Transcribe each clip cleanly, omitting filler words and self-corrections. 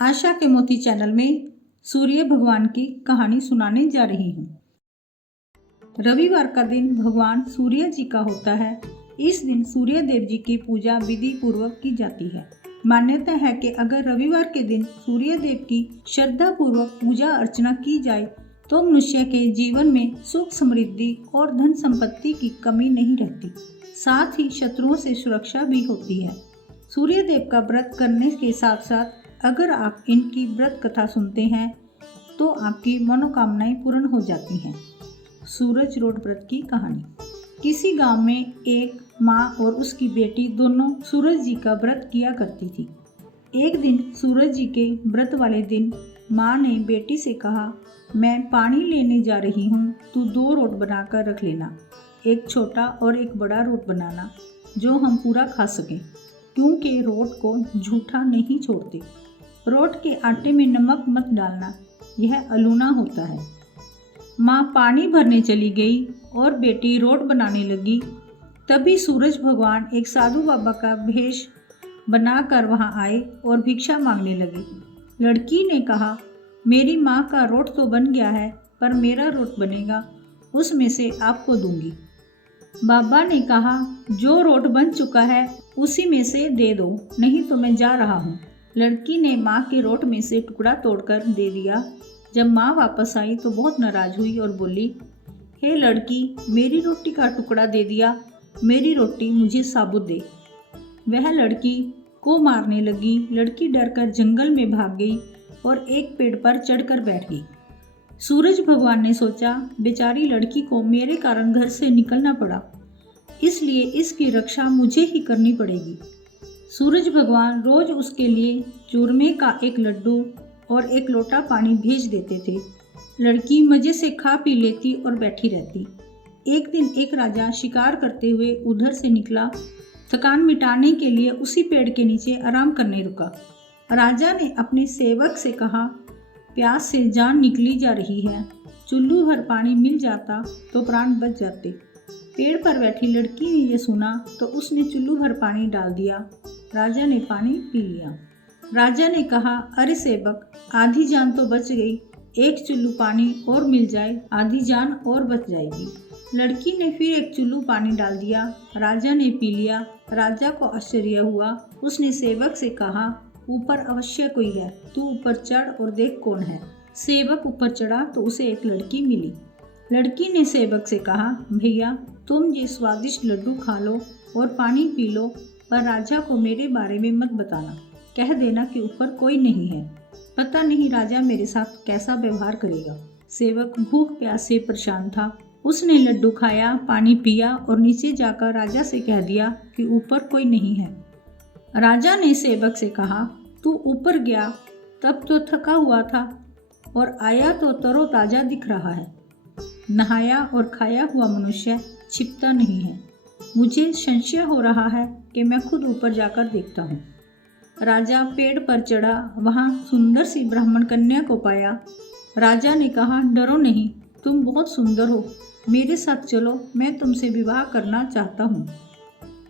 आशा के मोती चैनल में सूर्य भगवान की कहानी सुनाने जा रही हूँ। रविवार का दिन भगवान सूर्य जी का होता है। इस दिन सूर्य देव जी की पूजा विधि पूर्वक की जाती है। मान्यता है कि अगर रविवार के दिन सूर्य देव की श्रद्धा पूर्वक पूजा अर्चना की जाए तो मनुष्य के जीवन में सुख समृद्धि और धन संपत्ति की कमी नहीं रहती। साथ ही शत्रुओं से सुरक्षा भी होती है। सूर्य देव का व्रत करने के साथ साथ अगर आप इनकी व्रत कथा सुनते हैं तो आपकी मनोकामनाएं पूर्ण हो जाती हैं। सूरज रोड व्रत की कहानी। किसी गांव में एक माँ और उसकी बेटी दोनों सूरज जी का व्रत किया करती थी। एक दिन सूरज जी के व्रत वाले दिन माँ ने बेटी से कहा, मैं पानी लेने जा रही हूँ, तू 2 रोट बनाकर रख लेना। एक छोटा और एक बड़ा रोट बनाना जो हम पूरा खा सकें, क्योंकि रोट को झूठा नहीं छोड़ते। रोट के आटे में नमक मत डालना, यह अलूना होता है। माँ पानी भरने चली गई और बेटी रोट बनाने लगी। तभी सूरज भगवान एक साधु बाबा का भेष बनाकर वहाँ आए और भिक्षा मांगने लगे। लड़की ने कहा, मेरी माँ का रोट तो बन गया है, पर मेरा रोट बनेगा, उसमें से आपको दूंगी। बाबा ने कहा, जो रोट बन चुका है उसी में से दे दो, नहीं तो मैं जा रहा हूँ। लड़की ने माँ के रोट में से टुकड़ा तोड़कर दे दिया। जब माँ वापस आई तो बहुत नाराज हुई और बोली, हे लड़की, मेरी रोटी का टुकड़ा दे दिया, मेरी रोटी मुझे साबुत दे। वह लड़की को मारने लगी। लड़की डरकर जंगल में भाग गई और एक पेड़ पर चढ़कर बैठ गई। सूरज भगवान ने सोचा, बेचारी लड़की को मेरे कारण घर से निकलना पड़ा, इसलिए इसकी रक्षा मुझे ही करनी पड़ेगी। सूरज भगवान रोज उसके लिए चूरमे का एक लड्डू और एक लोटा पानी भेज देते थे। लड़की मज़े से खा पी लेती और बैठी रहती। एक दिन एक राजा शिकार करते हुए उधर से निकला। थकान मिटाने के लिए उसी पेड़ के नीचे आराम करने रुका। राजा ने अपने सेवक से कहा, प्यास से जान निकली जा रही है, चुल्लू भर पानी मिल जाता तो प्राण बच जाते। पेड़ पर बैठी लड़की ने यह सुना तो उसने चुल्लू भर पानी डाल दिया। राजा ने पानी पी लिया। राजा ने कहा, अरे सेवक, आधी जान तो बच गई, एक चुल्लू पानी और मिल जाए, आधी जान और बच जाएगी। लड़की ने फिर एक चुल्लू पानी डाल दिया। राजा ने पी लिया। राजा को आश्चर्य हुआ। उसने सेवक से कहा, ऊपर अवश्य कोई है, तू ऊपर चढ़ और देख कौन है। सेवक ऊपर चढ़ा तो उसे एक लड़की मिली। लड़की ने सेवक से कहा, भैया, तुम ये स्वादिष्ट लड्डू खा लो और पानी पी लो, पर राजा को मेरे बारे में मत बताना, कह देना कि ऊपर कोई नहीं है, पता नहीं राजा मेरे साथ कैसा व्यवहार करेगा। सेवक भूख प्यास से परेशान था। उसने लड्डू खाया, पानी पिया और नीचे जाकर राजा से कह दिया कि ऊपर कोई नहीं है। राजा ने सेवक से कहा, तू ऊपर गया तब तो थका हुआ था और आया तो तरोताजा दिख रहा है। नहाया और खाया हुआ मनुष्य छिपता नहीं है। मुझे संशय हो रहा है कि मैं खुद ऊपर जाकर देखता हूँ। राजा पेड़ पर चढ़ा, वहाँ सुंदर सी ब्राह्मण कन्या को पाया। राजा ने कहा, डरो नहीं, तुम बहुत सुंदर हो, मेरे साथ चलो, मैं तुमसे विवाह करना चाहता हूँ।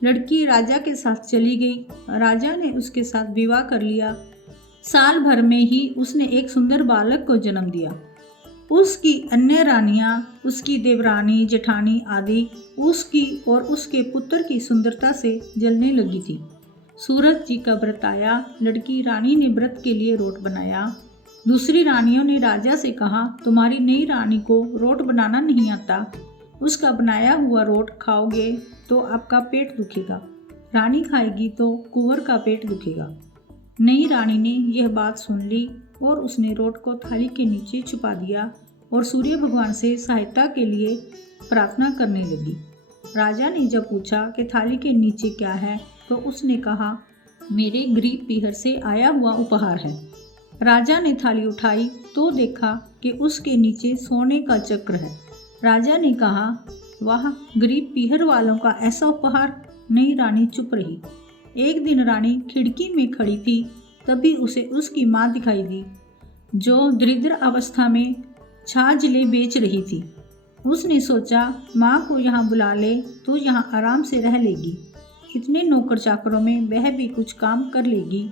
लड़की राजा के साथ चली गई। राजा ने उसके साथ विवाह कर लिया। साल भर में ही उसने एक सुंदर बालक को जन्म दिया। उसकी अन्य रानियां, उसकी देवरानी, जेठानी आदि उसकी और उसके पुत्र की सुंदरता से जलने लगी थी। सूरज जी का व्रत आया। लड़की रानी ने व्रत के लिए रोट बनाया। दूसरी रानियों ने राजा से कहा, तुम्हारी नई रानी को रोट बनाना नहीं आता, उसका बनाया हुआ रोट खाओगे तो आपका पेट दुखेगा, रानी खाएगी तो कुंवर का पेट दुखेगा। नई रानी ने यह बात सुन ली और उसने रोट को थाली के नीचे छुपा दिया और सूर्य भगवान से सहायता के लिए प्रार्थना करने लगी। राजा ने जब पूछा कि थाली के नीचे क्या है तो उसने कहा, मेरे गरीब पीहर से आया हुआ उपहार है। राजा ने थाली उठाई तो देखा कि उसके नीचे सोने का चक्र है। राजा ने कहा, वाह, गरीब पीहर वालों का ऐसा उपहार। नई रानी चुप रही। एक दिन रानी खिड़की में खड़ी थी, तभी उसे उसकी माँ दिखाई दी, जो दरिद्र अवस्था में छाछ बेच रही थी। उसने सोचा, माँ को यहाँ बुला ले तो यहाँ आराम से रह लेगी, इतने नौकर चाकरों में वह भी कुछ काम कर लेगी।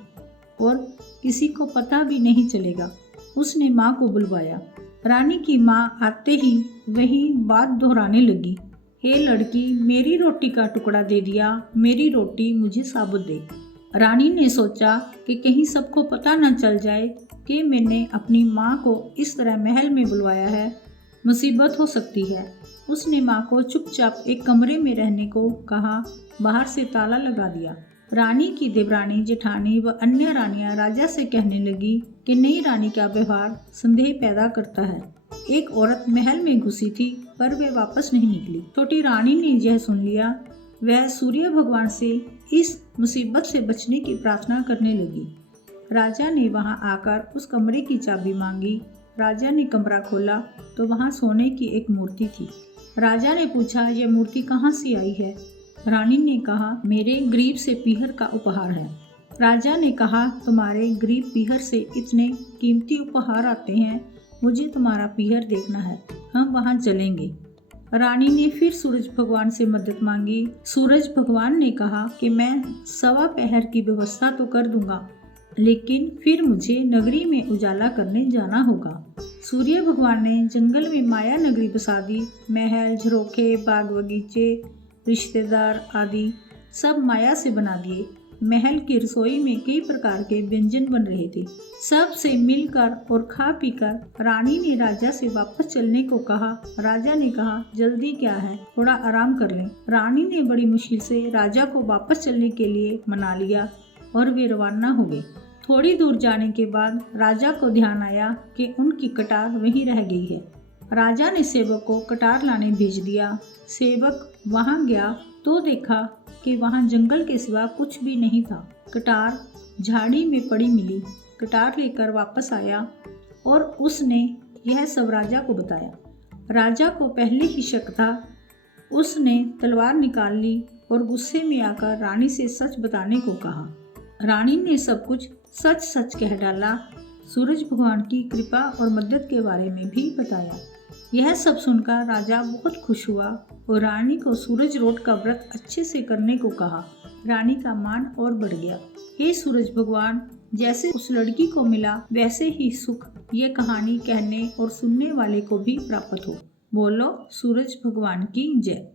और किसी को पता भी नहीं चलेगा। उसने माँ को बुलवाया। रानी की माँ आते ही वही बात दोहराने लगी। हे लड़की, मेरी रोटी का टुकड़ा दे दिया, मेरी रोटी मुझे साबुत दे। रानी ने सोचा कि कहीं सबको पता न चल जाए कि मैंने अपनी माँ को इस तरह महल में बुलवाया है, मुसीबत हो सकती है। उसने माँ को चुपचाप एक कमरे में रहने को कहा, बाहर से ताला लगा दिया। रानी की देवरानी, जेठानी व अन्य रानियां राजा से कहने लगी कि नई रानी का व्यवहार संदेह पैदा करता है। एक औरत महल में घुसी थी पर वह वापस नहीं निकली। छोटी रानी ने यह सुन लिया। वह सूर्य भगवान से इस मुसीबत से बचने की प्रार्थना करने लगी। राजा ने वहां आकर उस कमरे की चाबी मांगी। राजा ने कमरा खोला तो वहां सोने की एक मूर्ति थी। राजा ने पूछा, यह मूर्ति कहाँ से आई है? रानी ने कहा, मेरे गरीब से पीहर का उपहार है। राजा ने कहा, तुम्हारे गरीब पीहर से इतने कीमती उपहार आते हैं, मुझे तुम्हारा पीहर देखना है, हम वहां चलेंगे। रानी ने फिर सूरज भगवान से मदद मांगी। सूरज भगवान ने कहा कि मैं 1.25 पहर की व्यवस्था तो कर दूंगा, लेकिन फिर मुझे नगरी में उजाला करने जाना होगा। सूर्य भगवान ने जंगल में माया नगरी बसा दी। महल, झरोखे, बाग बगीचे, रिश्तेदार आदि सब माया से बना दिए। महल की रसोई में कई प्रकार के व्यंजन बन रहे थे। सब से मिलकर और खा पीकर रानी ने राजा से वापस चलने को कहा। राजा ने कहा, जल्दी क्या है, थोड़ा आराम कर लें। रानी ने बड़ी मुश्किल से राजा को वापस चलने के लिए मना लिया और वे रवाना हो गए। थोड़ी दूर जाने के बाद राजा को ध्यान आया कि उनकी कटार वहीं रह गई है। राजा ने सेवक को कटार लाने भेज दिया। सेवक वहां गया तो देखा कि वहां जंगल के सिवा कुछ भी नहीं था। कटार झाड़ी में पड़ी मिली। कटार लेकर वापस आया और उसने यह सब राजा को बताया। राजा को पहले ही शक था। उसने तलवार निकाल ली और गुस्से में आकर रानी से सच बताने को कहा। रानी ने सब कुछ सच सच कह डाला। सूरज भगवान की कृपा और मदद के बारे में भी बताया। यह सब सुनकर राजा बहुत खुश हुआ और रानी को सूरज रोट का व्रत अच्छे से करने को कहा। रानी का मान और बढ़ गया। हे सूरज भगवान, जैसे उस लड़की को मिला वैसे ही सुख ये कहानी कहने और सुनने वाले को भी प्राप्त हो। बोलो सूरज भगवान की जय।